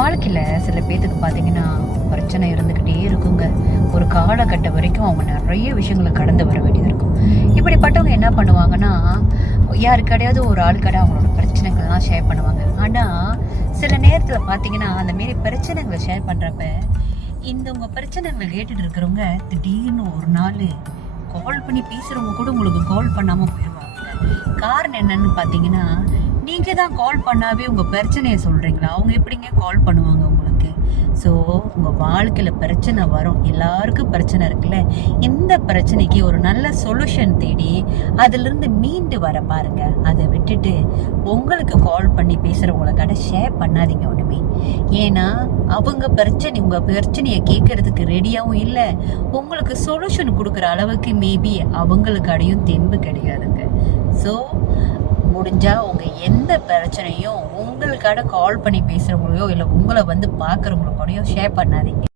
வாழ்க்கையில் சில பேர்த்துக்கு பார்த்தீங்கன்னா பிரச்சனை இருந்துக்கிட்டே இருக்குங்க. ஒரு காலகட்டம் வரைக்கும் அவங்க நிறைய விஷயங்களை கடந்து வர வேண்டியது இருக்கும். இப்படிப்பட்டவங்க என்ன பண்ணுவாங்கன்னா, யாருக்கடையாவது ஒரு ஆளுக்கடை அவங்களோட பிரச்சனைகள்லாம் ஷேர் பண்ணுவாங்க. ஆனால் சில நேரத்தில் பார்த்தீங்கன்னா அந்த மாரி பிரச்சனைகளை ஷேர் பண்ணுறப்ப இந்த உங்கள் பிரச்சனைகளை கேட்டுட்டு இருக்கிறவங்க திடீர்னு ஒரு நாள் கால் பண்ணி பேசுகிறவங்க கூட உங்களுக்கு கால் பண்ணாமல் போயிடுவாங்க. காரணம் என்னன்னு பார்த்தீங்கன்னா, நீங்கள் தான் கால் பண்ணாவே உங்கள் பிரச்சனையை சொல்கிறீங்களா? அவங்க எப்படிங்க கால் பண்ணுவாங்க உங்களுக்கு? ஸோ உங்கள் வாழ்க்கையில் பிரச்சனை வரும், எல்லாருக்கும் பிரச்சனை இருக்குல்ல. இந்த பிரச்சனைக்கு ஒரு நல்ல சொல்யூஷன் தேடி அதிலிருந்து மீண்டு வர பாருங்க. அதை விட்டுட்டு உங்களுக்கு கால் பண்ணி பேசுகிறவங்கள கடை ஷேர் பண்ணாதீங்க ஒன்றுமே. ஏன்னா அவங்க உங்கள் பிரச்சனையை கேட்கறதுக்கு ரெடியாகவும் இல்லை, உங்களுக்கு சொல்யூஷன் கொடுக்குற அளவுக்கு மேபி அவங்களுக்கு அடையும் தெம்பு கிடையாதுங்க. ஸோ முடிஞ்சால் உங்கள் எந்த பிரச்சனையும் உங்களுக்காக கால் பண்ணி பேசுகிறவங்களையோ இல்லை உங்களை வந்து பார்க்குறவங்கள கூடயோ ஷேர் பண்ணாதீங்க.